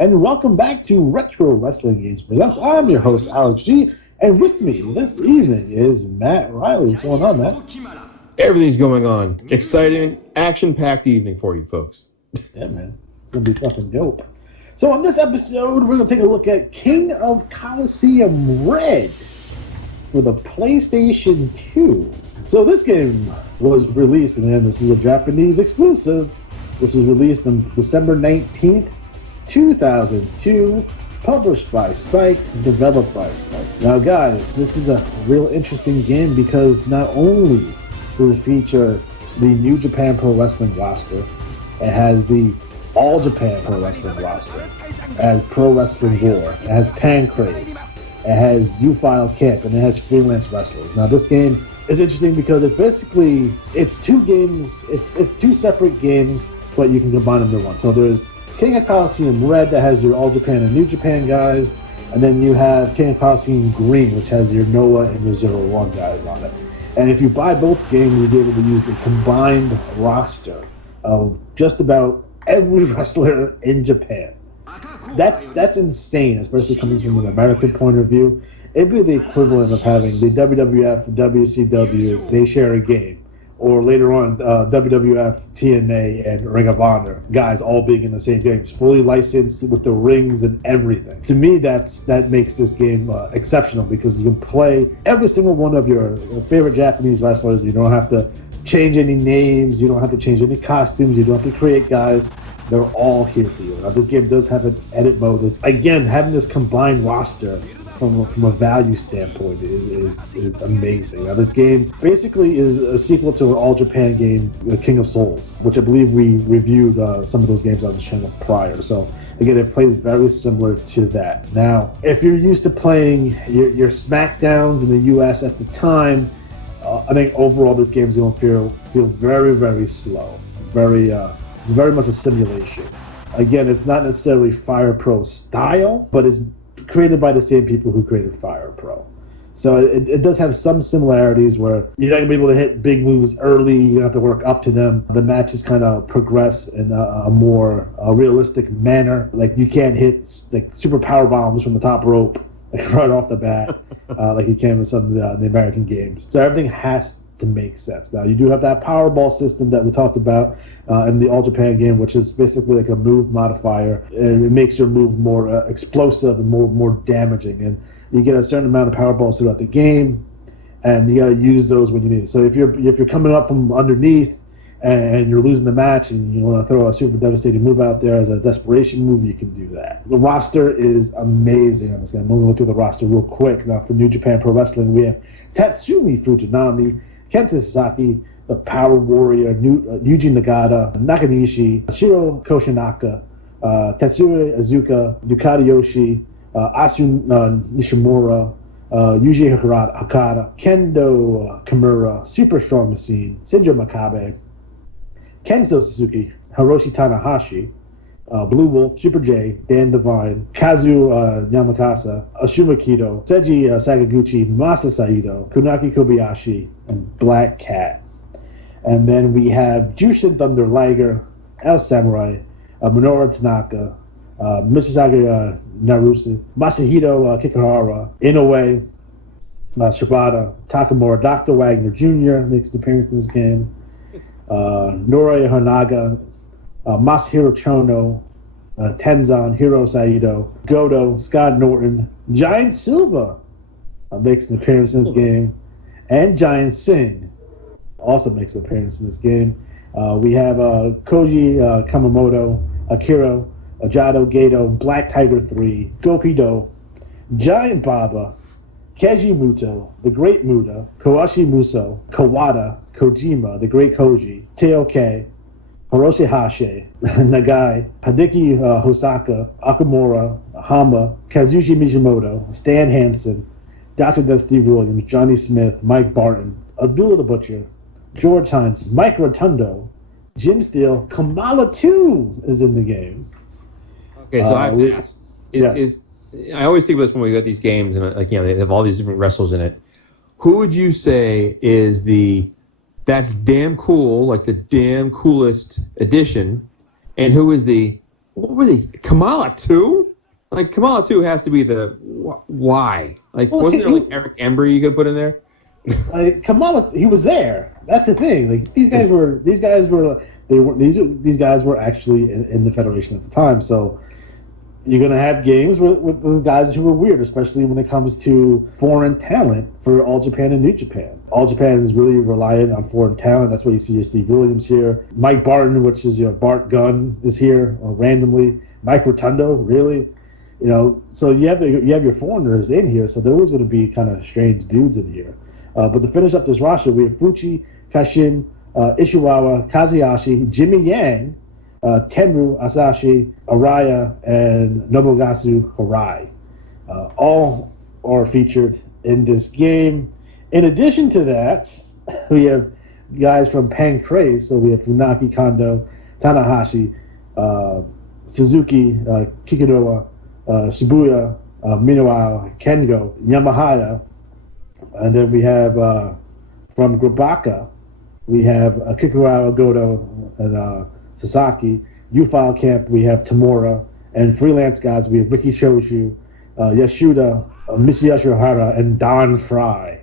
and welcome back to Retro Wrestling Games Presents. I'm your host, Alex G, and with me this evening is Matt Riley. What's going on, Matt? Everything's going on. Exciting, action-packed evening for you folks. Yeah, man. It's going to be fucking dope. So on this episode, we're going to take a look at King of Coliseum Red for the PlayStation 2. So this game was released, and this is a Japanese exclusive. This was released on December 19th, 2002, published by Spike, developed by Spike. Now guys, this is a real interesting game because not only does it feature the New Japan Pro Wrestling roster, it has the All Japan Pro Wrestling roster, it has Pro Wrestling War, it has Pancrase, it has U-File Camp, and it has freelance wrestlers. Now this game is interesting because it's two games, it's two separate games, but you can combine them into one. So there's King of Coliseum Red that has your All Japan and New Japan guys, and then you have King of Coliseum Green, which has your Noah and your Zero One guys on it. And if you buy both games, you'll be able to use the combined roster of just about every wrestler in Japan. That's insane, especially coming from an American point of view. It'd be the equivalent of having the WWF, WCW, they share a game. Or later on, WWF, TNA, and Ring of Honor guys all being in the same games, fully licensed with the rings and everything. To me, that makes this game exceptional because you can play every single one of your favorite Japanese wrestlers. You don't have to change any names. You don't have to change any costumes. You don't have to create guys. They're all here for you. Now, this game does have an edit mode. It's, again, having this combined roster from a value standpoint is amazing. Now this game basically is a sequel to an All Japan game, King of Souls, which I believe we reviewed some of those games on the channel prior. So again, it plays very similar to that. Now, if you're used to playing your SmackDowns in the US at the time, I think overall this game is going to feel very, very slow. It's very much a simulation. Again, it's not necessarily Fire Pro style, but it's created by the same people who created Fire Pro. So it does have some similarities where you're not going to be able to hit big moves early, you have to work up to them. The matches kind of progress in a more realistic manner. Like you can't hit like super power bombs from the top rope like, right off the bat like you can with some of the American games. So everything has to make sense. Now you do have that Powerball system that we talked about in the All Japan game, which is basically like a move modifier, and it makes your move more explosive and more damaging. And you get a certain amount of Powerballs throughout the game, and you got to use those when you need it. So if you're coming up from underneath and you're losing the match and you want to throw a super devastating move out there as a desperation move, you can do that. The roster is amazing on this game. I'm going to go through the roster real quick. Now for New Japan Pro Wrestling, we have Tatsumi Fujinami, Kenta Sasaki, the Power Warrior, Yuji Nagata, Nakanishi, Shiro Koshinaka, Tetsuya Azuka, Yukata Yoshi, Asu Nishimura, Yuji Hakata, Kendo Kimura, Super Strong Machine, Shinjo Makabe, Kenzo Suzuki, Hiroshi Tanahashi, Blue Wolf, Super J, Dan Devine, Kazu Yamakasa, Ashuma Kido, Seiji Sakaguchi, Masa Saito, Kunaki Kobayashi, and Black Cat. And then we have Jushin Thunder Liger, El Samurai, Minoru Tanaka, Misasagi Narusu, Masahito Kikuhara, Inoue, Shibata, Takamura, Dr. Wagner Jr. makes an appearance in this game, Nori Hanaga, Masahiro Chono, Tenzan, Hiro Saito, Goto, Scott Norton, Giant Silva makes an appearance in this game, and Giant Singh also makes an appearance in this game. We have Koji Kamamoto, Akira, Jado Gato, Black Tiger 3, Gokido, Giant Baba, Keiji Muto, The Great Muta, Kowashi Muso, Kawada, Kojima, The Great Koji, Teoke, Hiroshi Hashe, Nagai, Hideki Hosaka, Akamura, Hama, Kazushi Mijimoto, Stan Hansen, Dr. Death Steve Williams, Johnny Smith, Mike Barton, Abdullah the Butcher, George Hines, Mike Rotundo, Jim Steele, Kamala 2 is in the game. Okay, so I have to ask. I always think about this when we got these games, and like they have all these different wrestlers in it. Who would you say is that's damn cool, like the damn coolest edition, and who is the what was he? Kamala 2? Like, Kamala 2 has to be the why? Like, wasn't there like Eric Embry you could put in there? Like Kamala, he was there. That's the thing. Like these guys were actually in the Federation at the time. So you're gonna have games with the guys who were weird, especially when it comes to foreign talent for All Japan and New Japan. All Japan is really reliant on foreign talent. That's why you see your Steve Williams here, Mike Barton, which is your Bart Gunn, is here randomly. Mike Rotundo, really. So you have your foreigners in here. So there was going to be kind of strange dudes in here. But to finish up this roster, we have Fuchi, Kashin, Ishiwawa, Kazuyashi, Jimmy Yang, Tenru, Asashi, Araya, and Nobugatsu Hirai. All are featured in this game. In addition to that, we have guys from Pancrase. So we have Funaki Kondo, Tanahashi, Suzuki, Kikunoa, Shibuya, Minowa, Kengo, Yamahaya. And then we have from Grabaka, we have Kikuawa Goto and Sasaki. U-File Camp, we have Tamura. And freelance guys, we have Riki Choshu, Yashuda, Misayoshi Ohara, and Don Fry.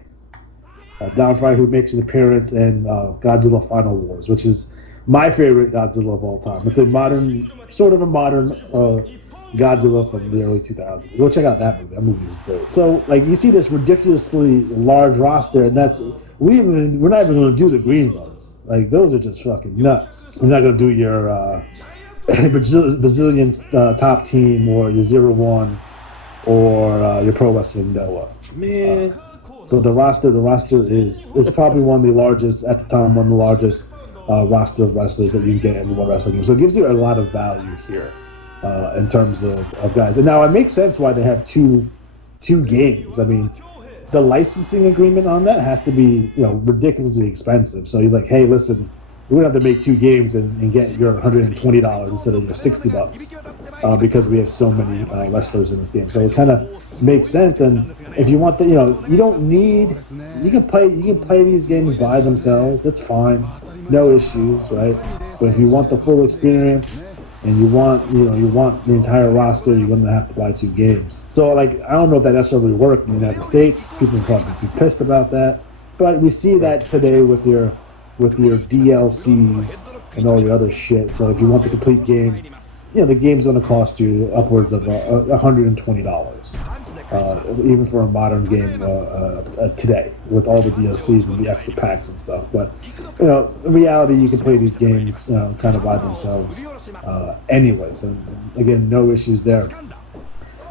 Don Fry, who makes an appearance in Godzilla Final Wars, which is my favorite Godzilla of all time. It's a modern Godzilla from the early 2000s. Go check out that movie. That movie is great. So, like, you see this ridiculously large roster, and we're not even going to do the green ones. Like, those are just fucking nuts. We're not going to do your Brazilian top team or your 0-1 or your Pro Wrestling Noah. Man. But the roster is probably one of the largest, at the time, one of the largest roster of wrestlers that you can get in one wrestling game. So it gives you a lot of value here. In terms of guys. And now it makes sense why they have two games. I mean, the licensing agreement on that has to be, ridiculously expensive. So you're like, hey, listen, we're gonna have to make 2 games and get your $120 instead of your $60 because we have so many wrestlers in this game. So it kind of makes sense. And if you want you don't need, you can play these games by themselves. That's fine, no issues, right? But if you want the full experience, and you want the entire roster, you're going to have to buy 2 games. So, like, I don't know if that necessarily worked in the United States. People probably be pissed about that. But we see that today with your DLCs and all the other shit. So if you want the complete game, the game's going to cost you upwards of $120, even for a modern game today with all the DLCs and the extra packs and stuff. But in reality, you can play these games kind of by themselves anyway. So again, no issues there.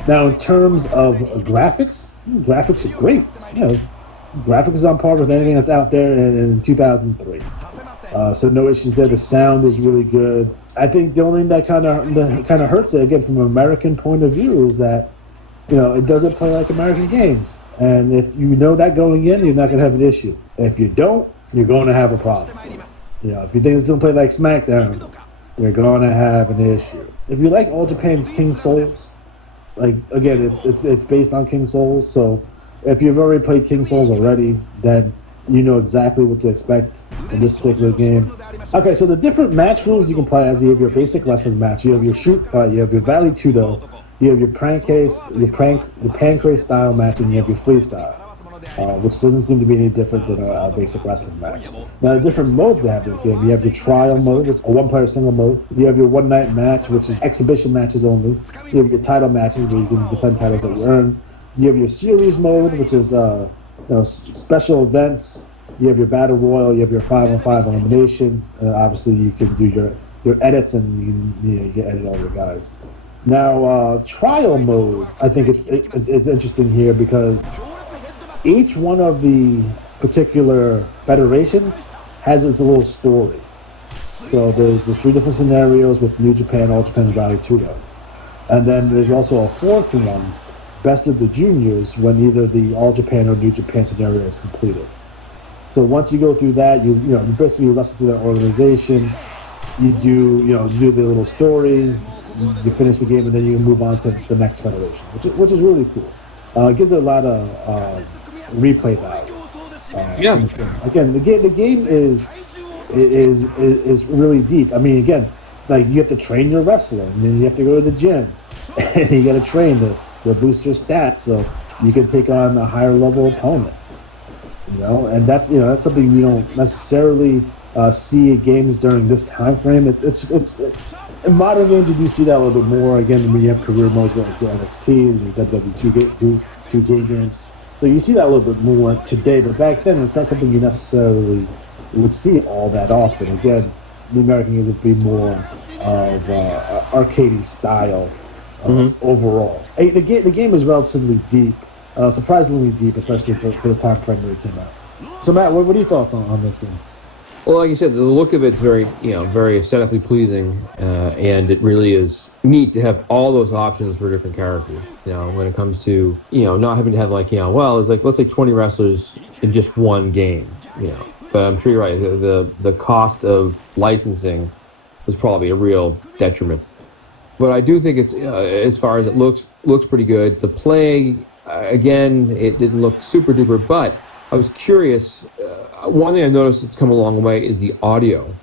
Now, in terms of graphics are great. Graphics is on par with anything that's out there in 2003. So no issues there. The sound is really good. I think the only thing that kind of hurts it, again, from an American point of view, is that it doesn't play like American games. And if you know that going in, you're not going to have an issue. If you don't, you're going to have a problem. If you think it's going to play like SmackDown, you're going to have an issue. If you like All Japan's King Souls, like, again, it's based on King Souls, so if you've already played King Souls already, then you know exactly what to expect in this particular game. Okay, so the different match rules you can play as you have your basic wrestling match. You have your shoot fight, you have your Valley Tudo, you have your Pancrase style match, and you have your freestyle, which doesn't seem to be any different than a basic wrestling match. Now, the different modes they have in this game, you have your trial mode, which is a one-player single mode. You have your one-night match, which is exhibition matches only. You have your title matches, where you can defend titles that you earn. You have your series mode, which is special events. You have your battle royal. You have your 5-on-5 elimination. Obviously, you can do your edits, and you can edit all your guys. Now, trial mode, I think it's interesting here because each one of the particular federations has its little story. So there's 3 different scenarios with New Japan, All Japan, and Valley Tudo, and then there's also a 4th one. Best of the juniors, when either the All Japan or New Japan scenario is completed. So once you go through that, you basically wrestle through that organization. You do the little story. You finish the game, and then you can move on to the next federation, which is really cool. It gives it a lot of replay value. Again, the game is really deep. I mean, again, like you have to train your wrestler, and then you have to go to the gym, and you got to train to boost your stats so you can take on a higher level opponents. And that's that's something we don't necessarily see in games during this time frame. It's in modern games you do see that a little bit more. Again, when you have career modes like your NXT and your WWE 2K games, so you see that a little bit more today. But back then, it's not something you necessarily would see all that often. Again, the American games would be more of arcadey style overall. The game is relatively deep. Surprisingly deep, especially for the time frame that it came out. So, Matt, what are your thoughts on this game? Well, like you said, the look of it's very, very aesthetically pleasing, and it really is neat to have all those options for different characters. When it comes to, not having to have there's let's say 20 wrestlers in just one game. But I'm sure you're right. The cost of licensing was probably a real detriment. But I do think it's as far as it looks pretty good. The play. Again, it didn't look super duper, but I was curious. One thing I noticed that's come a long way is the audio.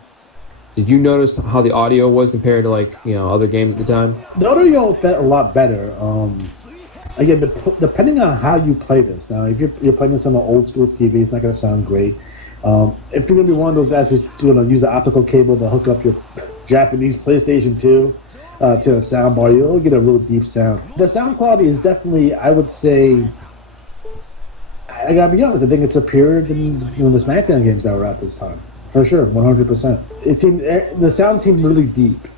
Did you notice how the audio was compared to other games at the time? The audio felt a lot better. Again, depending on how you play this. Now, if you're playing this on an old school TV, it's not going to sound great. If you're going to be one of those guys who's going to use the optical cable to hook up your Japanese PlayStation 2 to a soundbar, you'll get a real deep sound. The sound quality is definitely, I would say, I gotta be honest, I think it's superior than the SmackDown games that were out this time, for sure, 100%. The sound seemed really deep,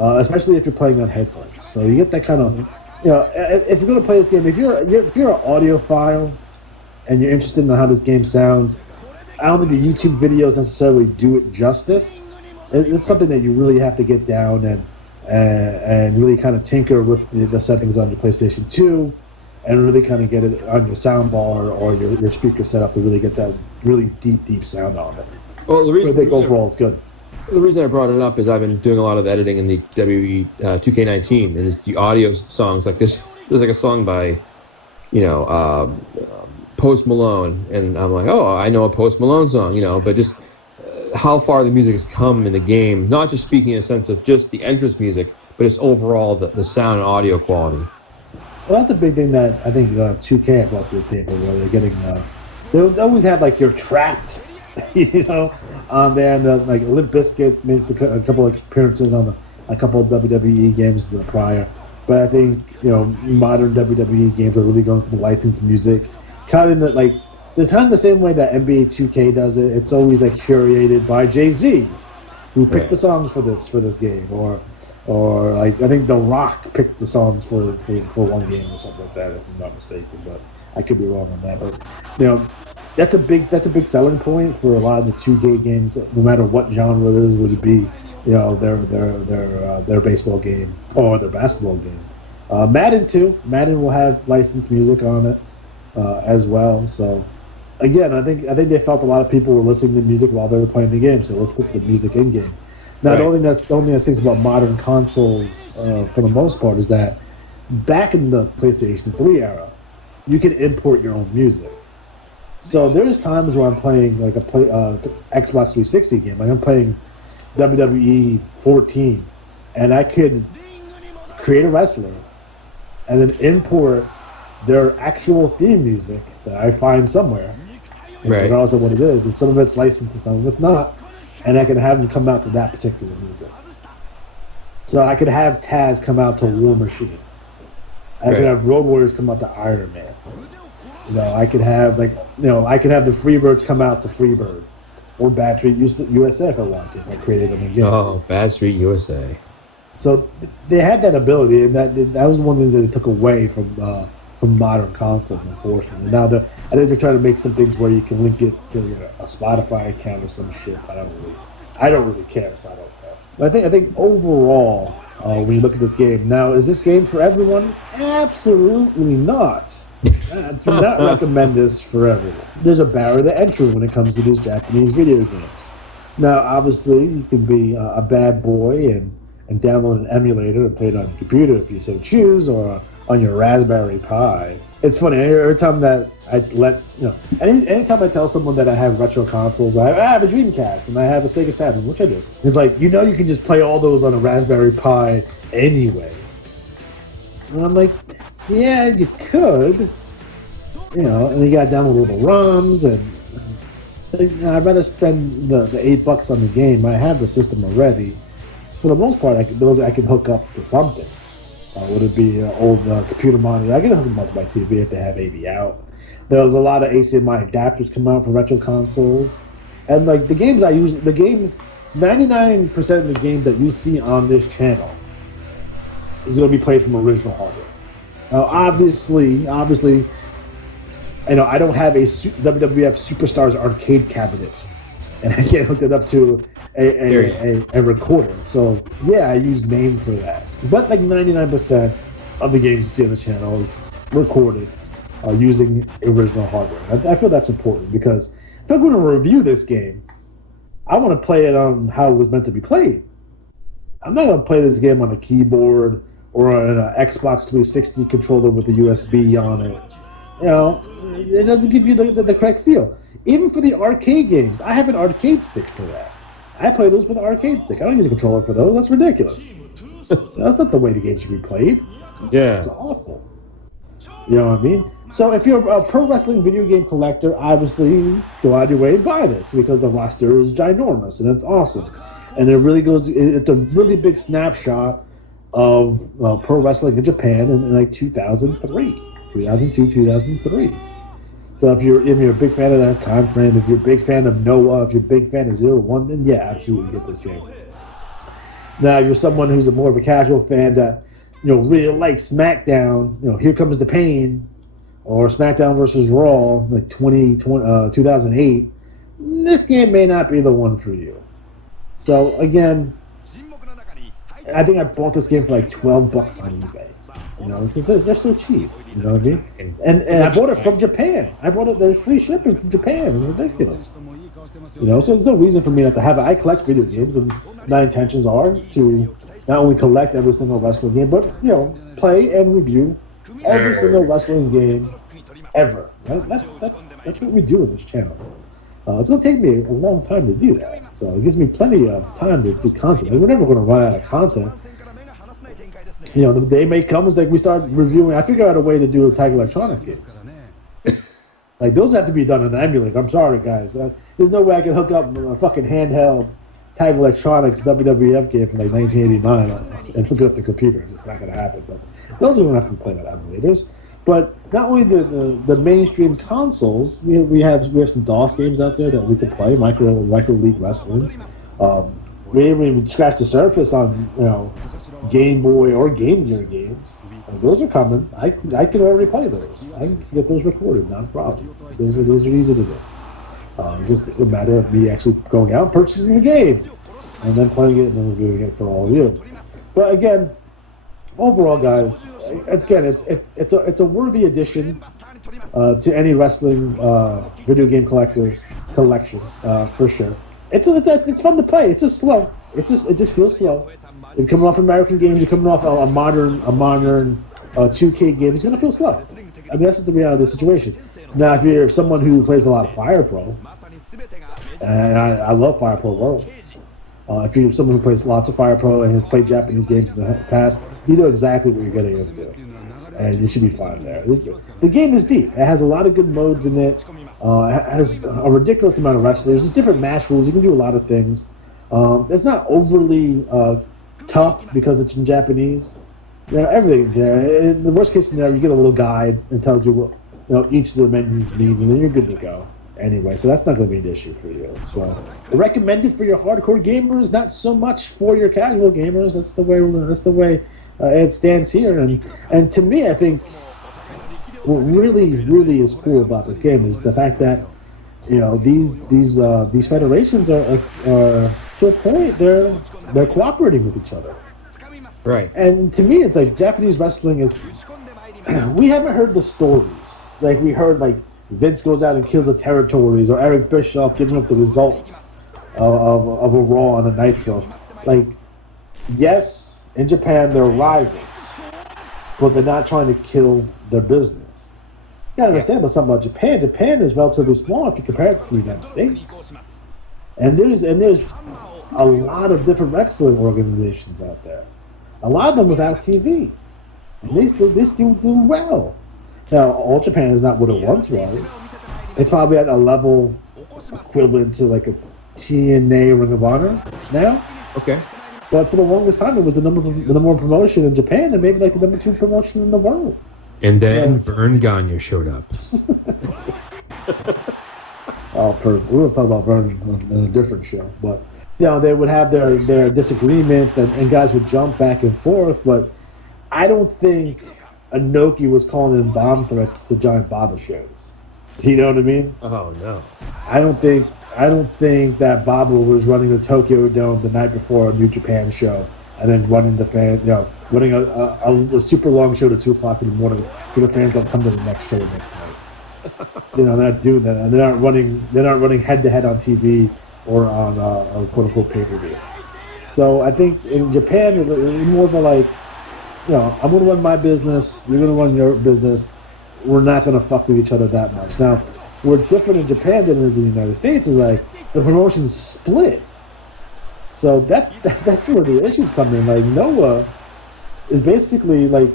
especially if you're playing on headphones. So you get that kind of, if you're gonna play this game, if you're an audiophile and you're interested in how this game sounds, I don't think the YouTube videos necessarily do it justice. It's something that you really have to get down and really kind of tinker with the settings on your PlayStation 2 and really kind of get it on your soundbar or your speaker setup to really get that really deep sound on it. Well, the reason I think overall it's good. The reason I brought it up is I've been doing a lot of editing in the WWE 2K19, and it's the audio songs like this. There's like a song by, Post Malone, and I'm like, oh, I know a Post Malone song, but just how far the music has come in the game, not just speaking in a sense of just the entrance music, but it's overall the sound and audio quality. Well, that's a big thing that I think 2K brought to the table, where they're getting, they always have like you're trapped, on there, and like Limp Bizkit makes a couple of appearances on a couple of WWE games prior, but I think modern WWE games are really going for the licensed music, kind of It's kind of the same way that NBA 2K does it. It's always like curated by Jay-Z, who picked the songs for this game, or like I think The Rock picked the songs for one game or something like that, if I'm not mistaken. But I could be wrong on that. But that's a big selling point for a lot of the 2K games. No matter what genre it is, would it be their baseball game or their basketball game. Madden too. Madden will have licensed music on it as well. So. Again, I think they felt a lot of people were listening to music while they were playing the game, so let's put the music in game. Now, the only thing that stinks about modern consoles, for the most part, is that back in the PlayStation 3 era, you can import your own music. So there's times where I'm playing like Xbox 360 game, like I'm playing WWE 14, and I could create a wrestler and then import their actual theme music that I find somewhere, regardless of what it is, and some of it's licensed and some of it's not, and I can have them come out to that particular music. So I could have Taz come out to War Machine. I could have Road Warriors come out to Iron Man. I could have the Freebirds come out to Freebird, or Bad Street USA if I want to. If I created them again. Oh, Bad Street USA. So they had that ability, and that was one thing that they took away from modern consoles, unfortunately. Now I think they're trying to make some things where you can link it to a Spotify account or some shit. I don't really care, so I don't know. But I think overall, when you look at this game, now is this game for everyone? Absolutely not. I do not recommend this for everyone. There's a barrier to entry when it comes to these Japanese video games. Now, obviously, you can be a bad boy and download an emulator and play it on your computer if you so choose, or on your Raspberry Pi, It's funny every time that I let anytime I tell someone that I have retro consoles, I have a Dreamcast and I have a Sega Saturn, which I do. It's like you can just play all those on a Raspberry Pi anyway, and I'm like, yeah, you could, and you got to download all the ROMs and. So, I'd rather spend the $8 on the game. I have the system already. For the most part, I can hook up to something. Would it be an old computer monitor? I can hook them up to my TV if they have AV out. There's a lot of HDMI adapters come out for retro consoles, and like the games 99% of the games that you see on this channel is going to be played from original hardware. Now, obviously. I don't have a WWF Superstars arcade cabinet, and I can't hook it up to a recorder. So yeah, I use MAME for that. But like 99% of the games you see on the channel is recorded using original hardware. I feel that's important because if I'm going to review this game, I want to play it on how it was meant to be played. I'm not going to play this game on a keyboard or on an Xbox 360 controller with a USB on it. It doesn't give you the correct feel. Even for the arcade games, I have an arcade stick for that. I play those with an arcade stick. I don't use a controller for those. That's ridiculous. That's not the way the game should be played. Yeah. It's awful. You know what I mean? So if you're a pro wrestling video game collector, obviously go out of your way and buy this because the roster is ginormous and it's awesome. And it's a really big snapshot of pro wrestling in Japan in like 2003. 2002, 2003. So if you're a big fan of that time frame, if you're a big fan of Noah, if you're a big fan of 01, then yeah, absolutely get this game. Now, if you're someone who's more of a casual fan that really likes SmackDown, Here Comes the Pain, or SmackDown versus Raw, like 2008, this game may not be the one for you. So again, I think I bought this game for like $12 on eBay. Because they're so cheap. You know what I mean? And I bought it from Japan. There's free shipping from Japan. It's ridiculous. So there's no reason for me not to have it. I collect video games, and my intentions are to not only collect every single wrestling game, but play and review every single wrestling game ever. Right? That's what we do in this channel. It's gonna take me a long time to do that. So it gives me plenty of time to do content. We're never gonna run out of content. The day may come is like we start reviewing. I figured out a way to do a Tiger Electronic game. Like those have to be done in an emulator. I'm sorry, guys. There's no way I can hook up a fucking handheld Tiger Electronics WWF game from like 1989 and hook it up the computer. It's just not gonna happen. But those are gonna have to play with emulators. But not only the mainstream consoles, we have some DOS games out there that we could play, micro league wrestling. We haven't even scratched the surface on Game Boy or Game Gear games. Those are coming. I can already play those. I can get those recorded, not a problem. Those are easy to do. It's just a matter of me actually going out and purchasing the game, and then playing it and then reviewing it for all of you. But again, overall, guys, it's a worthy addition to any wrestling video game collection for sure. It's fun to play. It's just slow. It just feels slow. If you're coming off American games, you're coming off a modern 2K game, it's gonna feel slow. I mean, that's just the reality of the situation. Now, if you're someone who plays a lot of Fire Pro, and I love Fire Pro World. If you're someone who plays lots of Fire Pro and has played Japanese games in the past, you know exactly what you're getting into, and you should be fine there. The game is deep. It has a lot of good modes in it. It has a ridiculous amount of wrestlers. There's different match rules. You can do a lot of things. It's not overly tough because it's in Japanese. Everything there. In the worst case scenario, you get a little guide and tells you what each of the menus needs, and then you're good to go. Anyway, so that's not going to be an issue for you. So, recommended for your hardcore gamers, not so much for your casual gamers. That's the way it stands here. And to me, I think what really is cool about this game is the fact that these federations are to a point they're cooperating with each other. Right. And to me, it's like Japanese wrestling is. We haven't heard the stories like we heard like. Vince goes out and kills the territories, or Eric Bischoff giving up the results of a Raw on a Nitro. Like, yes, in Japan they're rivals, but they're not trying to kill their business. gotta understand about something about Japan. Japan is relatively small if you compare it to the United States. And there's a lot of different wrestling organizations out there. A lot of them without TV. And they still do well. Now, All Japan is not what it once was. It's probably at a level equivalent to like a TNA Ring of Honor now. Okay. But for the longest time, it was the number one promotion in Japan and maybe like the number 2 promotion in the world. And then Vern Gagne showed up. We'll talk about Vern in a different show. But, you know, they would have their disagreements and guys would jump back and forth. But I don't think Inoki was calling in bomb threats to Giant Baba shows. You know what I mean? Oh, no. I don't think that Baba was running the Tokyo Dome the night before a New Japan show, and then running running a super long show to 2:00 in the morning, so the fans don't come to the next show the next night. You know, they're not doing that, and they're not running head to head on TV or on a quote unquote pay-per-view. So I think in Japan, it's more of a like, you know, I'm gonna run my business, you're gonna run your business. We're not gonna fuck with each other that much. Now, what's different in Japan than it is in the United States is like the promotion's split. So that's where the issues come in. Like Noah is basically like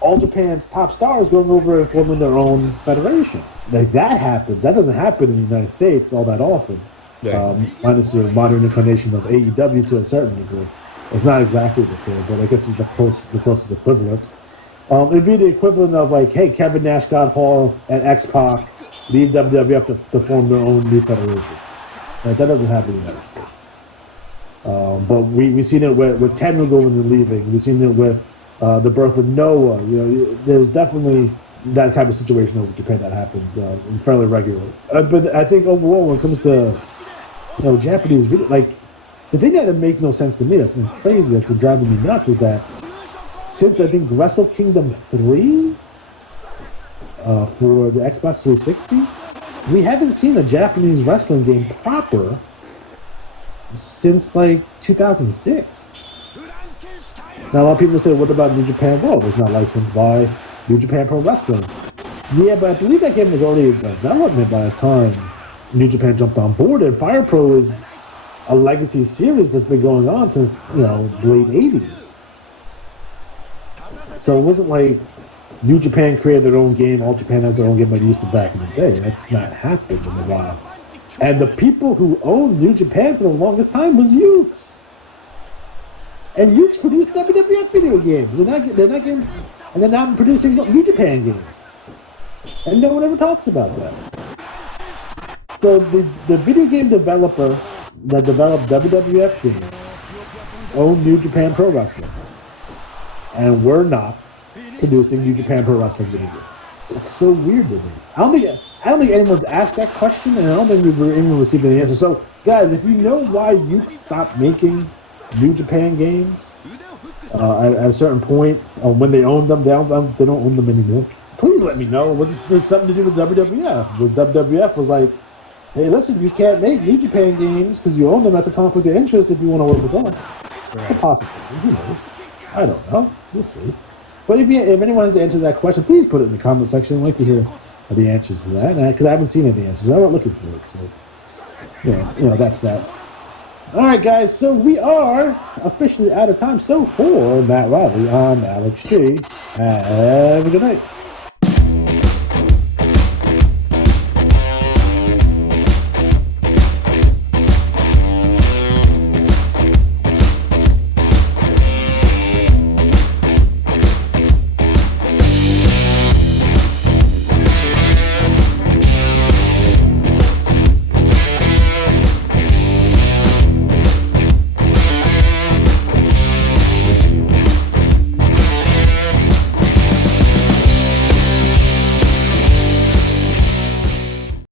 All Japan's top stars going over and forming their own federation. Like that happens. That doesn't happen in the United States all that often. Yeah. Minus the modern incarnation of AEW to a certain degree. It's not exactly the same, but I guess it's the closest equivalent. It'd be the equivalent of like, hey, Kevin Nash, Scott Hall, and X-Pac leave WWF to form their own new federation. Like, that doesn't happen in the United States. But we've seen it with Tenru going and leaving. We've seen it with the birth of Noah. You know, there's definitely that type of situation over Japan that happens fairly regularly. But I think overall, when it comes to Japanese video, like the thing that makes no sense to me, that's been crazy, that's been driving me nuts, is that since I think Wrestle Kingdom 3 for the Xbox 360, we haven't seen a Japanese wrestling game proper since like 2006. Now a lot of people say, what about New Japan World? It's not licensed by New Japan Pro Wrestling. Yeah, but I believe that game was already in development by the time New Japan jumped on board, and Fire Pro is a legacy series that's been going on since, the late 80s. So it wasn't like New Japan created their own game, All Japan has their own game like it used to back in the day. That's not happened in a while. And the people who owned New Japan for the longest time was Utes. And Utes produced WWF video games. They're not producing New Japan games. And no one ever talks about that. So the video game developer that developed WWF games owned New Japan Pro Wrestling. And we're not producing New Japan Pro Wrestling video games. It's so weird to me. I don't think anyone's asked that question, and I don't think we've even received any answer. So, guys, if you know why you stopped making New Japan games at a certain point, when they owned them, they don't own them anymore. Please let me know. Was this something to do with WWF? Was WWF like, hey, listen, you can't make New Japan games because you own them. That's a conflict of interest if you want to work with us. Right. Possibly. Who knows? I don't know. We'll see. But if anyone has to answer that question, please put it in the comment section. I'd like to hear the answers to that, because I haven't seen any answers. I wasn't looking for it, so that's that. All right, guys. So we are officially out of time. So for Matt Riley, I'm Alex G. Have a good night.